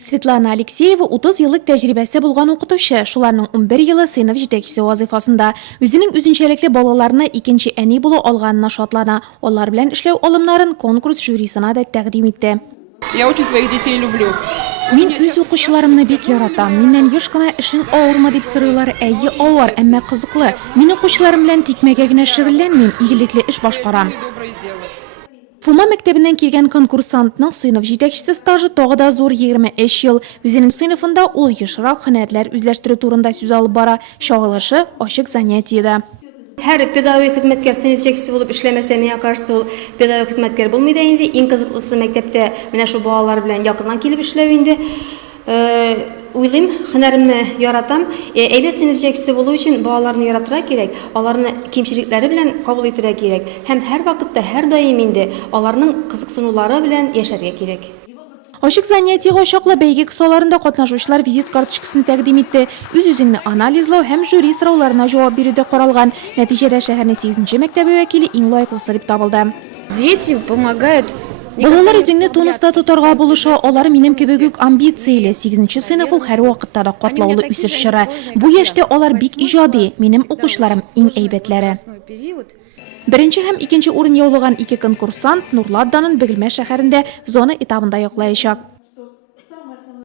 Светлана Алексеева 30 еллык тәҗрибәсе булган укытучы, шуларның 11 елы сыйныф җитәкчесе вазифасында. Үзенең үзенчәлекле балаларына икенче әни булу алганына шатлана. Алар белән эшләү алымнарын конкурс жюрисына да тәкъдим итте. Я очень своих детей люблю. Мин үз укучыларымны бик яратам. Миннән еш кына эшең авырмы дип сорыйлар. Әйе, авыр, әмма кызыклы. Мин укучыларым белән тикмәгә генә шөгыльләнмим, игелекле эш башкарам. Фума мәктәбеннән килгән конкурсантның сыйныф җитәкчесе стажы тагы да зур 23 ел. Үзенең сыйныфында ул ешрак һөнәрләр үзләштерү турында сүз алып бара. Чагылышы ачык занятиедә. Һәр педагог хезмәткәр сыйныф җитәкчесе булып эшләмәсә, миңа кажется, ул педагог хезмәткәр булмый да инде. Иң кызыклысы мәктәптә менә шу балалар белән якыннан килеп эшләү инде. Уйлыйм, һөнәремне яратам. Әйбәт сыйныф җитәкчесе булу өчен балаларны яратырга кирәк, аларны кимчелекләре белән кабул итәргә кирәк. Һәм һәр вакытта, һәр даим инде аларның кызыксынулары белән яшәргә кирәк. Ачык занятиегә чаклы бәйге кысаларында катнашучылар визит карточкасын тәкъдим итте. Үз-үзеңне анализлау һәм жюри сорауларына җавап бирүдә каралган. Нәтиҗәдә шәһәрнең 8нче мәктәбе вәкиле иң лаеклысы дип табылды. Дети помогают. Балалар үзеңне тонуста тотарга булыша, алар минем кебек үк амбицияле. 8нче сыйныф ул һәр вакытта да катлаулы үсеш чоры. Бу яшьтә алар бик иҗади. Минем укучыларым иң әйбәтләре. Беренче һәм икенче урын яулаган 2 конкурсант Нурлат-Данын Бөгелмә шәһәрендә зона этабында яклаячак.